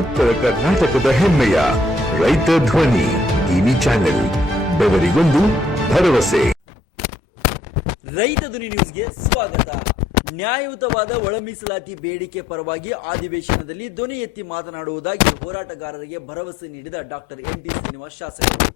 ಉತ್ತರ ಕರ್ನಾಟಕದ ಹೆಮ್ಮೆಯ ರೈತ ಧ್ವನಿ ಟಿವಿ ಚಾನೆಲ್, ಬೆವರಿಗೊಂದು ಭರವಸೆ. ರೈತ ಧ್ವನಿ ನ್ಯೂಸ್ಗೆ ಸ್ವಾಗತ. ನ್ಯಾಯಯುತವಾದ ಒಳ ಮೀಸಲಾತಿ ಬೇಡಿಕೆ ಪರವಾಗಿ ಅಧಿವೇಶನದಲ್ಲಿ ಧ್ವನಿ ಎತ್ತಿ ಮಾತನಾಡುವುದಾಗಿ ಹೋರಾಟಗಾರರಿಗೆ ಭರವಸೆ ನೀಡಿದ ಡಾಕ್ಟರ್ ಎನ್ ಟಿ ಶ್ರೀನಿವಾಸ್ ಶಾಸಕರು.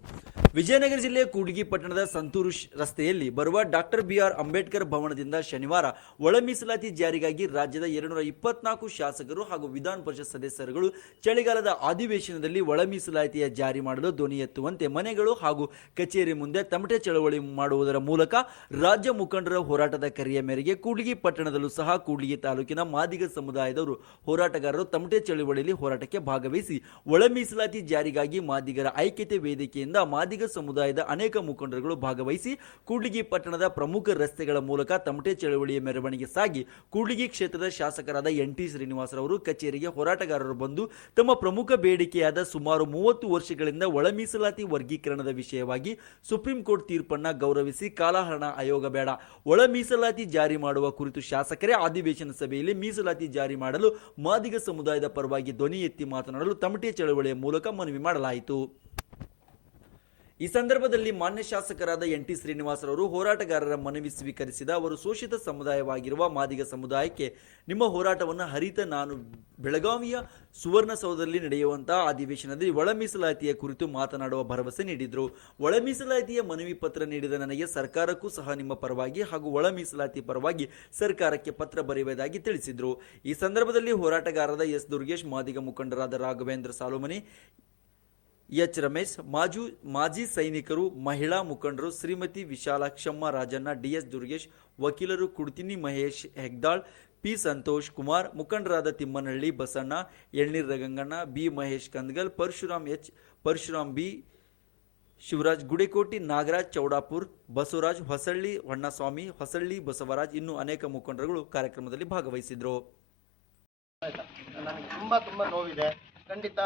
ವಿಜಯನಗರ ಜಿಲ್ಲೆಯ ಕೂಡ್ಗಿ ಪಟ್ಟಣದ ಸಂತೂರು ರಸ್ತೆಯಲ್ಲಿ ಬರುವ ಡಾಕ್ಟರ್ ಬಿಆರ್ ಅಂಬೇಡ್ಕರ್ ಭವನದಿಂದ ಶನಿವಾರ ಒಳ ಮೀಸಲಾತಿ ಜಾರಿಗಾಗಿ ರಾಜ್ಯದ ಎರಡುನೂರ ಇಪ್ಪತ್ನಾಲ್ಕು ಶಾಸಕರು ಹಾಗೂ ವಿಧಾನ ಪರಿಷತ್ ಸದಸ್ಯರುಗಳು ಚಳಿಗಾಲದ ಅಧಿವೇಶನದಲ್ಲಿ ಒಳ ಮೀಸಲಾತಿಯ ಜಾರಿ ಮಾಡಲು ಧ್ವನಿ ಎತ್ತುವಂತೆ ಮನೆಗಳು ಹಾಗೂ ಕಚೇರಿ ಮುಂದೆ ತಮಟೆ ಚಳವಳಿ ಮಾಡುವುದರ ಮೂಲಕ ರಾಜ್ಯ ಮುಖಂಡರ ಹೋರಾಟದ ಕರೆಯ ಮೇರೆಗೆ ಕೂಡ್ಗಿ ಪಟ್ಟಣದಲ್ಲೂ ಸಹ ಕೂಡ್ಲಿಗಿ ತಾಲೂಕಿನ ಮಾದಿಗ ಸಮುದಾಯದವರು ಹೋರಾಟಗಾರರು ತಮಟೆ ಚಳವಳಿಯಲ್ಲಿ ಹೋರಾಟಕ್ಕೆ ಭಾಗವಹಿಸಿ ಒಳ ಮೀಸಲಾತಿ ಜಾರಿಗಾಗಿ ಮಾದಿಗರ ಐಕ್ಯತೆ ವೇದಿಕೆಯಿಂದ ಮಾದಿಗ ಸಮುದಾಯದ ಅನೇಕ ಮುಖಂಡರುಗಳು ಭಾಗವಹಿಸಿ ಕೂಡ್ಲಿಗಿ ಪಟ್ಟಣದ ಪ್ರಮುಖ ರಸ್ತೆಗಳ ಮೂಲಕ ತಮಟೆ ಚಳವಳಿಯ ಮೆರವಣಿಗೆ ಸಾಗಿ ಕೂಡ್ಲಿಗಿ ಕ್ಷೇತ್ರದ ಶಾಸಕರಾದ ಎನ್ ಟಿ ಶ್ರೀನಿವಾಸರವರು ಕಚೇರಿಗೆ ಹೋರಾಟಗಾರರು ಬಂದು ತಮ್ಮ ಪ್ರಮುಖ ಬೇಡಿಕೆಯಾದ ಸುಮಾರು ಮೂವತ್ತು ವರ್ಷಗಳಿಂದ ಒಳ ಮೀಸಲಾತಿ ವರ್ಗೀಕರಣದ ವಿಷಯವಾಗಿ ಸುಪ್ರೀಂ ಕೋರ್ಟ್ ತೀರ್ಪನ್ನ ಗೌರವಿಸಿ ಕಾಲಹರಣ ಆಯೋಗ ಬೇಡ. ಒಳ ಮೀಸಲಾತಿ ಜಾರಿ ಮಾಡುವ ಕುರಿತು ಶಾಸಕರೇ ಅಧಿವೇಶನ ಸಭೆಯಲ್ಲಿ ಮೀಸಲಾತಿ ಜಾರಿ ಮಾಡಲು ಮಾದಿಗ ಸಮುದಾಯದ ಪರವಾಗಿ ಧ್ವನಿ ಎತ್ತಿ ಮಾತನಾಡಲು ತಮಟೆ ಚಳವಳಿಯ ಮೂಲಕ ಮನವಿ ಮಾಡಲಾಯಿತು. ಈ ಸಂದರ್ಭದಲ್ಲಿ ಮಾನ್ಯ ಶಾಸಕರಾದ ಎನ್ ಟಿ ಶ್ರೀನಿವಾಸರವರು ಹೋರಾಟಗಾರರ ಮನವಿ ಸ್ವೀಕರಿಸಿದ ಅವರು ಶೋಷಿತ ಸಮುದಾಯವಾಗಿರುವ ಮಾದಿಗ ಸಮುದಾಯಕ್ಕೆ ನಿಮ್ಮ ಹೋರಾಟವನ್ನು ಹರಿತ ನಾನು ಬೆಳಗಾವಿಯ ಸುವರ್ಣಸೌಧದಲ್ಲಿ ನಡೆಯುವಂತಹ ಅಧಿವೇಶನದಲ್ಲಿ ಒಳ ಮೀಸಲಾತಿಯ ಕುರಿತು ಮಾತನಾಡುವ ಭರವಸೆ ನೀಡಿದರು. ಒಳ ಮೀಸಲಾತಿಯ ಮನವಿ ಪತ್ರ ನೀಡಿದ ನನಗೆ ಸರ್ಕಾರಕ್ಕೂ ಸಹ ನಿಮ್ಮ ಪರವಾಗಿ ಹಾಗೂ ಒಳ ಮೀಸಲಾತಿ ಪರವಾಗಿ ಸರ್ಕಾರಕ್ಕೆ ಪತ್ರ ಬರೆಯುವುದಾಗಿ ತಿಳಿಸಿದರು. ಈ ಸಂದರ್ಭದಲ್ಲಿ ಹೋರಾಟಗಾರರಾದ ಎಸ್ ದುರ್ಗೇಶ್, ಮಾದಿಗ ಮುಖಂಡರಾದ ರಾಘವೇಂದ್ರ ಸಾಲುಮನಿ ಎಚ್ ರಮೇಶ್, ಮಾಜು, ಮಾಜಿ ಸೈನಿಕರು, ಮಹಿಳಾ ಮುಖಂಡರು, ಶ್ರೀಮತಿ ವಿಶಾಲಾಕ್ಷಮ್ಮ ರಾಜಣ್ಣ ಡಿಎಸ್ ದುರ್ಗೇಶ್, ವಕೀಲರು ಕುಡ್ತಿನಿ ಮಹೇಶ್ ಹೆಗ್ದಾಳ್, ಪಿ ಸಂತೋಷ್ ಕುಮಾರ್, ಮುಖಂಡರಾದ ತಿಮ್ಮನಹಳ್ಳಿ ಬಸಣ್ಣ, ಎಳ್ನೀರ್ ರಗಂಗಣ್ಣ B Mahesh Kandagal, Parashuram H, Parashuram B Shivaraj, Gudikoti Nagaraj, Chowdapur, Basavaraj, Hosalli Honnaswamy Hosalli Basavaraj ಇನ್ನೂ ಅನೇಕ ಮುಖಂಡರುಗಳು ಕಾರ್ಯಕ್ರಮದಲ್ಲಿ ಭಾಗವಹಿಸಿದ್ರು. ನನಗೆ ತುಂಬ ತುಂಬ ನೋವಿದೆ. ಖಂಡಿತ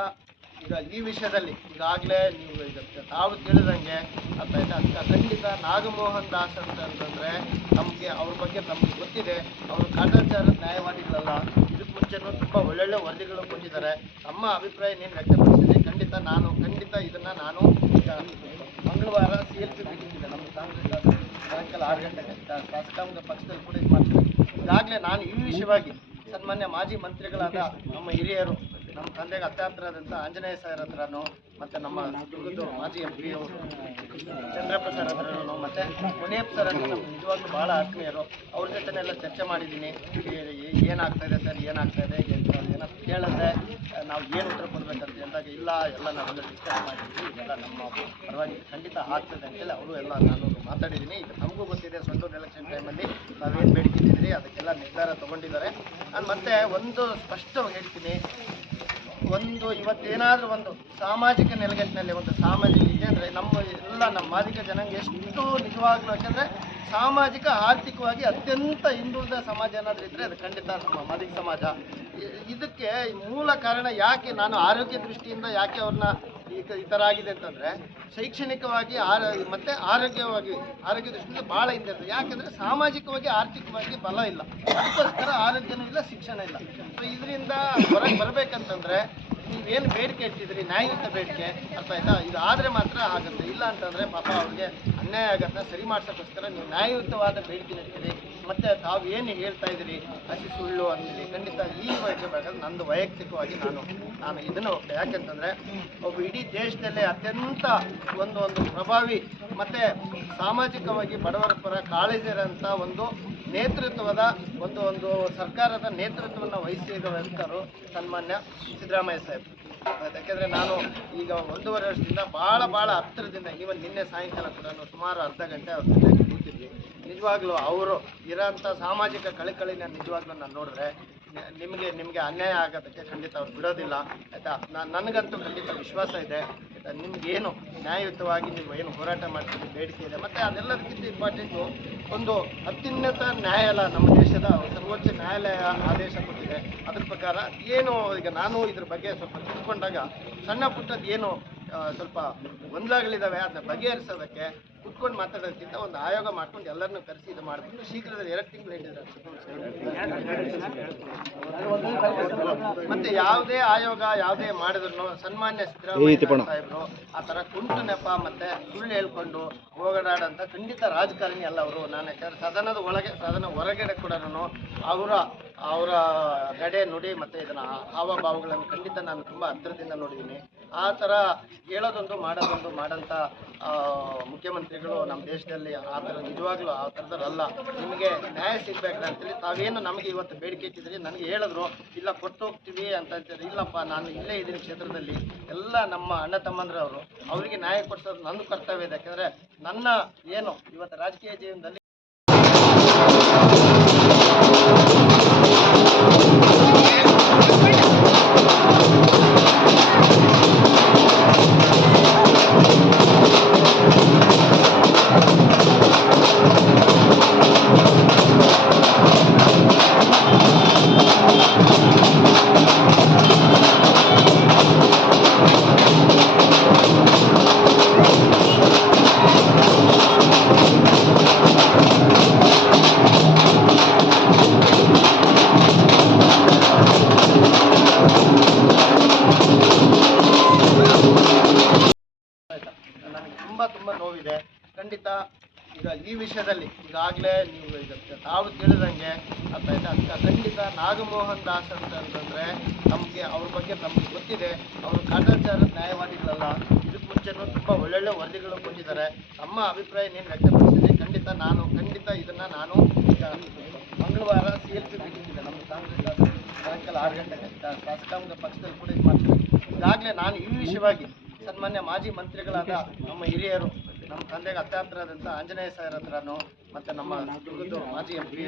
ಈಗ ಈ ವಿಷಯದಲ್ಲಿ ಈಗಾಗಲೇ ನೀವು ಈಗ ತಾವು ತಿಳಿದಂಗೆ ಅರ್ಥ ಆಯ್ತಾ ಅಂತ ಖಂಡಿತ ನಾಗಮೋಹನ್ ದಾಸ್ ಅಂತ ಅಂತಂದರೆ ನಮಗೆ ಅವ್ರ ಬಗ್ಗೆ ನಮಗೆ ಗೊತ್ತಿದೆ. ಅವರು ಕಾಟಾಚಾರದ ನ್ಯಾಯವಾದಿಗಳಲ್ಲ. ಇದಕ್ಕೆ ಮುಂಚೆನೂ ತುಂಬ ಒಳ್ಳೊಳ್ಳೆ ವರದಿಗಳು ಕೊಟ್ಟಿದ್ದಾರೆ. ತಮ್ಮ ಅಭಿಪ್ರಾಯ ನೀನು ವ್ಯಕ್ತಪಡಿಸಿದೆ? ಖಂಡಿತ ನಾನು, ಖಂಡಿತ ಇದನ್ನು ನಾನು ಈಗ ಮಂಗಳವಾರ ಸಿ ಎಲ್ ಪಿ ನಮ್ಮ ಕಾಂಗ್ರೆಸ್ ಸಾಯಂಕಾಲ ಆರು ಗಂಟೆಗೆ. ಶಾಸಕಾಂಗ ಪಕ್ಷದಲ್ಲಿ ಕೂಡ ಇದು ಮಾಡ್ತೀನಿ ಈಗಾಗಲೇ ನಾನು ಈ ವಿಷಯವಾಗಿ ಸನ್ಮಾನ್ಯ ಮಾಜಿ ಮಂತ್ರಿಗಳಾದ ನಮ್ಮ ಹಿರಿಯರು ನಮ್ಮ ತಂದೆಗೆ ಅತ್ಯಾಪ್ತರಾದಂಥ ಆಂಜನೇಯ ಸರ್ ಹತ್ರನೂ ಮತ್ತು ನಮ್ಮ ದುರ್ಗದ್ದು ಮಾಜಿ ಎಂ ಪಿ ಅವರು ಚಂದ್ರಪ್ಪ ಸರ್ ಹತ್ರನೂ ಮತ್ತು ಮುನಿಯಪ್ಪ ಸರ್ ಅಂತ ನಮ್ಗೆ ನಿಜವಾಗ್ಲೂ ಭಾಳ ಆತ್ಮೀಯರು. ಅವ್ರ ಜೊತೆನೆಲ್ಲ ಚರ್ಚೆ ಮಾಡಿದ್ದೀನಿ. ಏನಾಗ್ತಾ ಇದೆ ಸರ್? ಏನಾಗ್ತಾ ಇದೆ ಕೇಳಿದ್ರೆ ನಾವು ಏನು ಉತ್ತರ ಕೊಡ್ಬೇಕಂತ ಅಂದಾಗ ಇಲ್ಲ, ಎಲ್ಲ ನಾವೆಲ್ಲ ಡಿಸ್ಕಸ್ ಮಾಡಿದ್ದೀವಿ ಎಲ್ಲ ನಮ್ಮ ಪರವಾಗಿ ಖಂಡಿತ ಆಗ್ತದೆ ಅಂತೇಳಿ ಅವರು ಎಲ್ಲ ನಾನು ಮಾತಾಡಿದ್ದೀನಿ. ಈಗ ನಮಗೂ ಗೊತ್ತಿದೆ ಸೊಂಟೂರು ಎಲೆಕ್ಷನ್ ಟೈಮಲ್ಲಿ ನಾವೇನು ಬೇಡಿಕೆ ಇಟ್ಟಿದ್ದೀರಿ, ಅದಕ್ಕೆಲ್ಲ ನಿರ್ಧಾರ ತಗೊಂಡಿದ್ದಾರೆ. ನಾನು ಮತ್ತೆ ಒಂದು ಸ್ಪಷ್ಟವಾಗಿ ಹೇಳ್ತೀನಿ. ಒಂದು, ಇವತ್ತೇನಾದರೂ ಒಂದು ಸಾಮಾಜಿಕ ನೆಲೆಗಟ್ಟಿನಲ್ಲಿ ಒಂದು ಸಾಮಾಜಿಕ ಏಕೆಂದರೆ ನಮ್ಮ ಎಲ್ಲ ನಮ್ಮ ಮಾದಿಕ ಜನಾಂಗ ಎಷ್ಟು ನಿಜವಾಗ್ಲೂ, ಯಾಕೆಂದರೆ ಸಾಮಾಜಿಕ, ಆರ್ಥಿಕವಾಗಿ ಅತ್ಯಂತ ಹಿಂದುಳಿದ ಸಮಾಜ ಏನಾದರೂ ಇದ್ದರೆ ಅದು ಖಂಡಿತ ನಮ್ಮ ಮಾದಿಕ ಸಮಾಜ. ಇದಕ್ಕೆ ಮೂಲ ಕಾರಣ ಯಾಕೆ ನಾನು ಆರೋಗ್ಯ ದೃಷ್ಟಿಯಿಂದ ಯಾಕೆ ಅವ್ರನ್ನ ಈ ಈ ಥರ ಆಗಿದೆ ಅಂತಂದರೆ ಶೈಕ್ಷಣಿಕವಾಗಿ ಆರ, ಮತ್ತು ಆರೋಗ್ಯವಾಗಿ, ಆರೋಗ್ಯ ದೃಷ್ಟಿಯಿಂದ ಭಾಳ ಹಿಂದೆ ಇರ್ತದೆ. ಯಾಕೆಂದರೆ ಸಾಮಾಜಿಕವಾಗಿ, ಆರ್ಥಿಕವಾಗಿ ಬಲ ಇಲ್ಲ. ಅದಕ್ಕೋಸ್ಕರ ಆರೋಗ್ಯನೂ ಇಲ್ಲ, ಶಿಕ್ಷಣ ಇಲ್ಲ. ಸೊ ಇದರಿಂದ ಹೊರಗೆ ಬರಬೇಕಂತಂದರೆ ನೀವೇನು ಬೇಡಿಕೆ ಇಟ್ಟಿದ್ರಿ? ನ್ಯಾಯಯುತ ಬೇಡಿಕೆ ಅರ್ಥ ಆಯ್ತಾ? ಇದು ಆದರೆ ಮಾತ್ರ ಆಗುತ್ತೆ. ಇಲ್ಲ ಅಂತಂದರೆ ಪಾಪ ಅವ್ರಿಗೆ ಅನ್ಯಾಯ ಆಗತ್ತೆ? ಸರಿ ಮಾಡಿಸೋಕ್ಕೋಸ್ಕರ ನೀವು ನ್ಯಾಯಯುತವಾದ ಬೇಡಿಕೆ ಇಡ್ತೀರಿ ಮತ್ತು ತಾವು ಏನು ಹೇಳ್ತಾ ಇದ್ದೀರಿ? ಹಸಿ ಸುಳ್ಳು ಅಂತೇಳಿ ಖಂಡಿತ ಈ ಬಗ್ಗೆ ಬೇಕಾದ್ರೆ ನಂದು ವೈಯಕ್ತಿಕವಾಗಿ ನಾನು ನಾನು ಇದನ್ನು ಹೋಗ್ತೇನೆ ಯಾಕೆಂತಂದರೆ ಒಬ್ಬ ಇಡೀ ದೇಶದಲ್ಲೇ ಅತ್ಯಂತ ಒಂದು ಒಂದು ಪ್ರಭಾವಿ ಮತ್ತು ಸಾಮಾಜಿಕವಾಗಿ ಬಡವರ ಪರ ಕಾಳಜಿರಂಥ ಒಂದು ನೇತೃತ್ವದ ಒಂದು ಒಂದು ಸರ್ಕಾರದ ನೇತೃತ್ವವನ್ನು ವಹಿಸಿರುವಂಥರು ಸನ್ಮಾನ್ಯ ಸಿದ್ದರಾಮಯ್ಯ ಸಾಹೇಬ್. ಯಾಕೆಂದರೆ ನಾನು ಈಗ ಒಂದೂವರೆ ವರ್ಷದಿಂದ ಭಾಳ ಭಾಳ ಹತ್ತಿರದಿಂದ, ಈವನ್ ನಿನ್ನೆ ಸಾಯಂಕಾಲ ಕೂಡ ಸುಮಾರು ಅರ್ಧ ಗಂಟೆ ಅವ್ರ ಜೊತೆ ಕೂತಿದ್ವಿ ನಿಜವಾಗ್ಲೂ ಅವರು ಇರೋಂಥ ಸಾಮಾಜಿಕ ಕಳಕಳಿನ ನಿಜವಾಗ್ಲೂ ನಾನು ನೋಡಿದ್ರೆ ನಿಮಗೆ ನಿಮಗೆ ಅನ್ಯಾಯ ಆಗೋದಕ್ಕೆ ಖಂಡಿತ ಅವ್ರು ಬಿಡೋದಿಲ್ಲ, ಆಯಿತಾ? ನಾನು ನನಗಂತೂ ಖಂಡಿತ ವಿಶ್ವಾಸ ಇದೆ. ಆಯಿತಾ? ನಿಮ್ಗೇನು ನ್ಯಾಯಯುತವಾಗಿ ನೀವು ಏನು ಹೋರಾಟ ಮಾಡ್ತೀರಿ, ಬೇಡಿಕೆ ಇದೆ, ಮತ್ತು ಅದೆಲ್ಲದಕ್ಕಿಂತ ಇಂಪಾರ್ಟೆಂಟು ಒಂದು ಅತ್ಯುನ್ನತ ನ್ಯಾಯಾಲಯ ನಮ್ಮ ದೇಶದ ಸರ್ವೋಚ್ಚ ನ್ಯಾಯಾಲಯ ಆದೇಶ ಕೊಟ್ಟಿದೆ. ಅದ್ರ ಪ್ರಕಾರ ಏನು ಈಗ ನಾನು ಇದ್ರ ಬಗ್ಗೆ ಸ್ವಲ್ಪ ತಿಳ್ಕೊಂಡಾಗ ಸಣ್ಣ ಪುಟ್ಟದ್ದು ಏನು ಸ್ವಲ್ಪ ಗೊಂದಲಗಳಿದ್ದಾವೆ ಅದನ್ನ ಬಗೆಹರಿಸೋದಕ್ಕೆ ಕುತ್ಕೊಂಡು ಮಾತಾಡೋದಕ್ಕಿಂತ ಒಂದು ಆಯೋಗ ಮಾಡ್ಕೊಂಡು ಎಲ್ಲರನ್ನು ಕರೆಸಿ ಇದು ಮಾಡ್ಬಿಟ್ಟು ಶೀಘ್ರದಲ್ಲಿ ಎರಡು ತಿಂಗಳು ಮತ್ತೆ ಯಾವುದೇ ಆಯೋಗ ಯಾವುದೇ ಮಾಡಿದ್ರು ಸನ್ಮಾನ್ಯ ಸಿದ್ದರಾಮಯ್ಯ ಸಾಹೇಬರು ಆ ಥರ ಕುಂಟು ನೆಪ ಮತ್ತೆ ಸುಳ್ಳು ಹೇಳ್ಕೊಂಡು ಹೋಗಡಾಡಂತ ಖಂಡಿತ ರಾಜಕಾರಣಿ ಅಲ್ಲ ಅವರು. ನಾನು ಯಾಕಂದ್ರೆ ಸದನದ ಒಳಗೆ ಸದನ ಹೊರಗಡೆ ಕೂಡ ಅವರ ಅವರ ನಡೆ ನುಡಿ ಮತ್ತೆ ಇದನ್ನ ಹಾವಭಾವಗಳನ್ನು ಖಂಡಿತ ನಾನು ತುಂಬಾ ಹತ್ತಿರದಿಂದ ನೋಡಿದ್ದೀನಿ. ಆ ಥರ ಹೇಳೋದೊಂದು ಮಾಡೋದೊಂದು ಮಾಡಂತ ಮುಖ್ಯಮಂತ್ರಿಗಳು ನಮ್ಮ ದೇಶದಲ್ಲಿ ಆ ಥರ ನಿಜವಾಗ್ಲೂ ಆ ಥರದಲ್ಲ ನಿಮಗೆ ನ್ಯಾಯ ಸಿಗ್ಬೇಕು ಅಂತೇಳಿ ತಾವೇನು ನಮಗೆ ಇವತ್ತು ಬೇಡಿಕೆ ಇಟ್ಟಿದ್ರಿ ನನಗೆ ಹೇಳಿದ್ರು, ಇಲ್ಲ ಕೊಟ್ಟು ಹೋಗ್ತೀವಿ ಅಂತ ಅಂತಾರೆ ಇಲ್ಲಪ್ಪ, ನಾನು ಇಲ್ಲೇ ಇದ್ದೀನಿ ಕ್ಷೇತ್ರದಲ್ಲಿ. ಎಲ್ಲ ನಮ್ಮ ಅಣ್ಣ ತಮ್ಮಂದ್ರವರು, ಅವರಿಗೆ ನ್ಯಾಯ ಕೊಡಿಸೋದು ನನ್ನ ಕರ್ತವ್ಯ ಇದೆ. ಯಾಕಂದರೆ ನನ್ನ ಏನು, ಇವತ್ತು ರಾಜಕೀಯ ಜೀವನದಲ್ಲಿ ವಿಷಯದಲ್ಲಿ ಈಗಾಗಲೇ ನೀವು ಇದಕ್ಕೆ ತಾವು ತಿಳಿದಂಗೆ ಅರ್ಥ ಆಯ್ತಾ ಖಂಡಿತ ನಾಗಮೋಹನ್ ದಾಸ್ ಅಂತ ಅಂತಂದರೆ ನಮಗೆ ಅವ್ರ ಬಗ್ಗೆ ನಮಗೆ ಗೊತ್ತಿದೆ. ಅವರು ಕಾಟಾಚಾರದ ನ್ಯಾಯವಾದಿಗಳಲ್ಲ. ಇದಕ್ಕೆ ಮುಂಚೆನೂ ತುಂಬ ಒಳ್ಳೊಳ್ಳೆ ವರದಿಗಳು ಕೊಟ್ಟಿದ್ದಾರೆ. ನಮ್ಮ ಅಭಿಪ್ರಾಯ ನೀನು ವ್ಯಕ್ತಪಡಿಸಿದೆ. ಖಂಡಿತ ನಾನು ಖಂಡಿತ ಇದನ್ನು ನಾನು ಮಂಗಳವಾರ ಸಿ ಎಲ್ ಪಿ ಇದೆ. ನಮ್ಮ ಕಾಂಗ್ರೆಸ್ ಸಾಯಂಕಾಲ ಆರು ಗಂಟೆಗೆ ಶಾಸಕಾಂಗ ಪಕ್ಷದಲ್ಲಿ ಕೂಡ ಇದು ಮಾಡ್ತೀನಿ ಈಗಾಗಲೇ ನಾನು ಈ ವಿಷಯವಾಗಿ ಸನ್ಮಾನ್ಯ ಮಾಜಿ ಮಂತ್ರಿಗಳಾದ ನಮ್ಮ ಹಿರಿಯರು ನಮ್ಮ ತಂದೆಗೆ ಹತ್ತಿರದಂಥ ಆಂಜನೇಯ ಸರ್ ಹತ್ರನೂ ಮತ್ತು ನಮ್ಮ ದುರ್ಗದ್ದು ಮಾಜಿ ಎಂ ಪಿ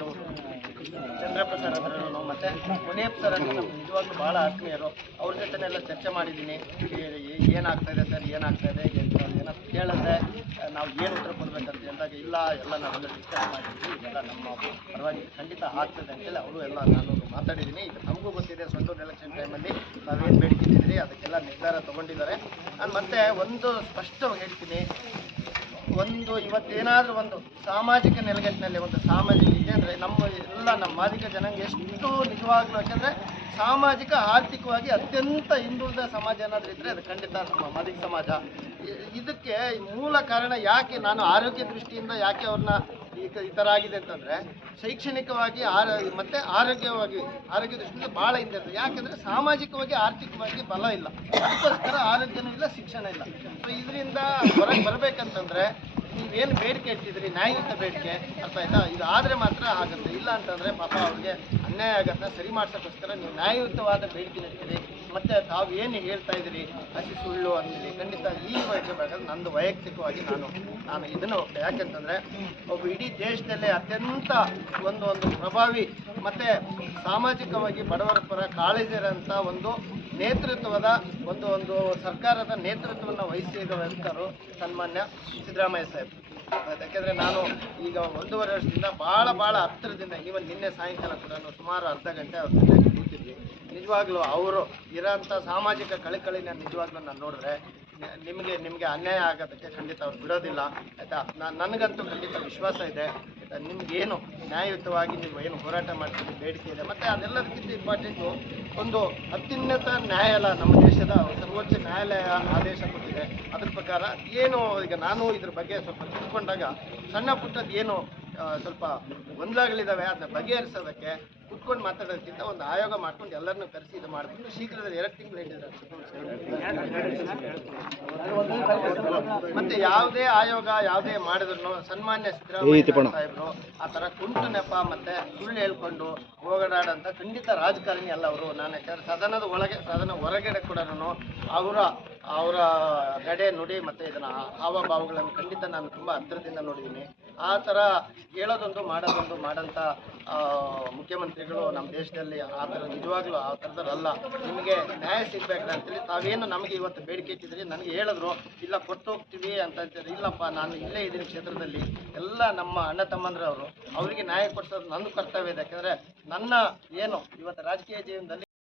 ಚಂದ್ರಪ್ಪ ಸರ್ ಹತ್ರನೂ ಮತ್ತು ಮುನಿಯಪ್ಪ ಸರ್ ಹತ್ರ ನಮ್ಗೆ ನಿಜವಾಗ್ಲೂ ಭಾಳ ಆತ್ಮೀಯರು. ಅವ್ರ ಜೊತೆನೆಲ್ಲ ಚರ್ಚೆ ಮಾಡಿದ್ದೀನಿ. ಏನಾಗ್ತಾಯಿದೆ ಸರ್? ಏನಾಗ್ತಾ ಇದೆ? ಅಂತ ಏನೋ ಕೇಳಿದ್ರೆ ನಾವು ಏನು ಉತ್ತರ ಕೊಡ್ಬೇಕಂತ ಅಂದಾಗ ಇಲ್ಲ, ಎಲ್ಲ ನಾವೆಲ್ಲ ಡಿಸ್ಕಸ್ ಮಾಡಿದ್ದೀವಿ ಇದೆಲ್ಲ ನಮ್ಮ ಪರವಾಗಿ ಖಂಡಿತ ಆಗ್ತದೆ ಅಂತೇಳಿ ಅವರು ಎಲ್ಲ ನಾನು ಮಾತಾಡಿದ್ದೀನಿ. ಈಗ ನಮಗೂ ಗೊತ್ತಿದೆ ಸೊಂಟೂರು ಎಲೆಕ್ಷನ್ ಟೈಮಲ್ಲಿ ನಾವೇನು ಬೇಡಿಕೆ ಇಟ್ಟಿದ್ದೀರಿ, ಅದಕ್ಕೆಲ್ಲ ನಿರ್ಧಾರ ತಗೊಂಡಿದ್ದಾರೆ. ನಾನು ಮತ್ತೆ ಒಂದು ಸ್ಪಷ್ಟವಾಗಿ ಹೇಳ್ತೀನಿ. ಒಂದು ಇವತ್ತೇನಾದರೂ ಒಂದು ಸಾಮಾಜಿಕ ನೆಲೆಗಟ್ಟಿನಲ್ಲಿ ಒಂದು ಸಾಮಾಜಿಕ ಇದೆ ಅಂದರೆ ನಮ್ಮ ಎಲ್ಲ ನಮ್ಮ ಮಾದಿಗ ಜನಾಂಗ ಎಷ್ಟು ನಿಜವಾಗ್ಲೂ, ಯಾಕೆಂದರೆ ಸಾಮಾಜಿಕ, ಆರ್ಥಿಕವಾಗಿ ಅತ್ಯಂತ ಹಿಂದುಳಿದ ಸಮಾಜ ಏನಾದರೂ ಇದ್ದರೆ ಅದು ಖಂಡಿತ ನಮ್ಮ ಮಾದಿಗ ಸಮಾಜ. ಇದಕ್ಕೆ ಮೂಲ ಕಾರಣ ಯಾಕೆ ನಾನು ಆರೋಗ್ಯ ದೃಷ್ಟಿಯಿಂದ ಯಾಕೆ ಅವ್ರನ್ನ ಈ ಥರ ಆಗಿದೆ ಅಂತಂದರೆ ಶೈಕ್ಷಣಿಕವಾಗಿ ಆರ ಮತ್ತು ಆರೋಗ್ಯವಾಗಿ, ಆರೋಗ್ಯ ದೃಷ್ಟಿಯಿಂದ ಭಾಳ ಹಿಂದೆ ಇರ್ತದೆ ಯಾಕೆಂದರೆ ಸಾಮಾಜಿಕವಾಗಿ, ಆರ್ಥಿಕವಾಗಿ ಬಲ ಇಲ್ಲ. ಅದಕ್ಕೋಸ್ಕರ ಆರೋಗ್ಯನೂ ಇಲ್ಲ, ಶಿಕ್ಷಣ ಇಲ್ಲ. ಸೊ ಇದರಿಂದ ಹೊರಗೆ ಬರಬೇಕಂತಂದರೆ ನೀವೇನು ಬೇಡಿಕೆ ಇಟ್ಟಿದ್ರಿ ನ್ಯಾಯಯುತ ಬೇಡಿಕೆ ಅರ್ಥ ಆಯ್ತಾ? ಇದು ಆದರೆ ಮಾತ್ರ ಆಗುತ್ತೆ. ಇಲ್ಲ ಅಂತಂದರೆ ಪಾಪ ಅವ್ರಿಗೆ ಅನ್ಯಾಯ ಆಗತ್ತೆ, ಸರಿ ಮಾಡ್ಸೋಕ್ಕೋಸ್ಕರ ನೀವು ನ್ಯಾಯಯುತವಾದ ಬೇಡಿಕೆ ನಡ್ತೀರಿ ಮತ್ತು ತಾವು ಏನು ಹೇಳ್ತಾ ಇದ್ದೀರಿ? ಹಸಿ ಸುಳ್ಳು ಅಂತೀರಿ. ಖಂಡಿತ ಈ ವಯಸ್ಸು ಬೇಕಾದ್ರೆ ನಂದು ವೈಯಕ್ತಿಕವಾಗಿ ನಾನು ನಾನು ಇದನ್ನು ಹೋಗ್ತೇನೆ ಯಾಕೆಂತಂದರೆ ಒಬ್ಬ ಇಡೀ ದೇಶದಲ್ಲೇ ಅತ್ಯಂತ ಒಂದು ಒಂದು ಪ್ರಭಾವಿ ಮತ್ತು ಸಾಮಾಜಿಕವಾಗಿ ಬಡವರ ಪರ ಕಾಳಜಿರಂಥ ಒಂದು ನೇತೃತ್ವದ ಒಂದು ಒಂದು ಸರ್ಕಾರದ ನೇತೃತ್ವವನ್ನು ವಹಿಸಿರುವಂಥರು ಸನ್ಮಾನ್ಯ ಸಿದ್ದರಾಮಯ್ಯ ಸಾಹೇಬ್. ಯಾಕೆಂದರೆ ನಾನು ಈಗ ಒಂದೂವರೆ ವರ್ಷದಿಂದ ಭಾಳ ಭಾಳ ಹತ್ತಿರದಿಂದ ಈವನ್ ನಿನ್ನೆ ಸಾಯಂಕಾಲ ಕೂಡ ಸುಮಾರು ಅರ್ಧ ಗಂಟೆ ಕೂತಿದ್ವಿ ನಿಜವಾಗ್ಲೂ ಅವರು ಇರೋಂಥ ಸಾಮಾಜಿಕ ಕಳಕಳಿನ ನಿಜವಾಗ್ಲೂ ನಾನು ನೋಡಿದ್ರೆ ನಿಮಗೆ ನಿಮಗೆ ಅನ್ಯಾಯ ಆಗೋದಕ್ಕೆ ಖಂಡಿತ ಅವ್ರು ಬಿಡೋದಿಲ್ಲ, ಆಯಿತಾ? ನಾನು ನನಗಂತೂ ಖಂಡಿತ ವಿಶ್ವಾಸ ಇದೆ, ಆಯಿತಾ? ನಿಮಗೇನು ನ್ಯಾಯಯುತವಾಗಿ ನೀವು ಏನು ಹೋರಾಟ ಮಾಡ್ತೀವಿ ಬೇಡಿಕೆ ಇದೆ, ಮತ್ತು ಅದೆಲ್ಲದಕ್ಕಿಂತ ಇಂಪಾರ್ಟೆಂಟು ಒಂದು ಅತ್ಯುನ್ನತ ನ್ಯಾಯಾಲಯ ನಮ್ಮ ದೇಶದ ಸರ್ವೋಚ್ಚ ನ್ಯಾಯಾಲಯ ಆದೇಶ ಕೊಟ್ಟಿದೆ. ಅದ್ರ ಪ್ರಕಾರ ಏನು ಈಗ ನಾನು ಇದ್ರ ಬಗ್ಗೆ ಸ್ವಲ್ಪ ತಿಳ್ಕೊಂಡಾಗ ಸಣ್ಣ ಪುಟ್ಟದ್ದು ಏನು ಸ್ವಲ್ಪ ಗೊಂದಲಗಳಿದ್ದಾವೆ ಅದನ್ನ ಬಗೆಹರಿಸೋದಕ್ಕೆ ಕುತ್ಕೊಂಡು ಮಾತಾಡೋದಕ್ಕಿಂತ ಒಂದು ಆಯೋಗ ಮಾಡ್ಕೊಂಡು ಎಲ್ಲರನ್ನೂ ಕರೆಸಿ ಇದು ಮಾಡಿಬಿಟ್ಟು ಶೀಘ್ರದಲ್ಲಿ ಎರಡು ತಿಂಗಳು ಹೇಳಿದ್ದಾರೆ ಮತ್ತೆ ಯಾವುದೇ ಆಯೋಗ ಯಾವುದೇ ಮಾಡಿದ್ರು ಸನ್ಮಾನ್ಯ ಸಿದ್ದರಾಮಯ್ಯ ಸಾಹೇಬರು ಆ ತರ ಕುಂಟು ನೆಪ ಮತ್ತೆ ಸುಳ್ಳು ಹೇಳ್ಕೊಂಡು ಹೋಗಡಾಡಂತ ಖಂಡಿತ ರಾಜಕಾರಣಿ ಅಲ್ಲ ಅವರು. ನಾನು ಯಾಕಂದ್ರೆ ಸದನದ ಒಳಗೆ ಸದನ ಹೊರಗಡೆ ಕೂಡ ಅವರ ಅವರ ನಡೆ ನುಡಿ ಮತ್ತೆ ಇದನ್ನ ಹಾವಭಾವಗಳನ್ನು ಖಂಡಿತ ನಾನು ತುಂಬ ಹತ್ತಿರದಿಂದ ನೋಡಿದ್ದೀನಿ. ಆ ಥರ ಹೇಳೋದೊಂದು, ಮಾಡೋದೊಂದು ಮಾಡಂತ ಮುಖ್ಯಮಂತ್ರಿಗಳು ನಮ್ಮ ದೇಶದಲ್ಲಿ ಆ ಥರ ನಿಜವಾಗ್ಲೂ ಆ ಥರದಲ್ಲ ನಿಮಗೆ ನ್ಯಾಯ ಸಿಗ್ಬೇಕು ಅಂತೇಳಿ ತಾವೇನು ನಮಗೆ ಇವತ್ತು ಬೇಡಿಕೆ ಇಟ್ಟಿದ್ರಿ, ನನಗೆ ಹೇಳಿದ್ರು, ಇಲ್ಲ ಕೊಟ್ಟು ಹೋಗ್ತೀವಿ ಅಂತ ಅಂತಾರೆ ಇಲ್ಲಪ್ಪ, ನಾನು ಇಲ್ಲೇ ಇದ್ದೀನಿ ಕ್ಷೇತ್ರದಲ್ಲಿ. ಎಲ್ಲ ನಮ್ಮ ಅಣ್ಣ ತಮ್ಮಂದ್ರವರು, ಅವರಿಗೆ ನ್ಯಾಯ ಕೊಡಿಸೋದು ನನ್ನ ಕರ್ತವ್ಯ ಇದೆ. ಯಾಕೆಂದರೆ ನನ್ನ ಏನು, ಇವತ್ತು ರಾಜಕೀಯ ಜೀವನದಲ್ಲಿ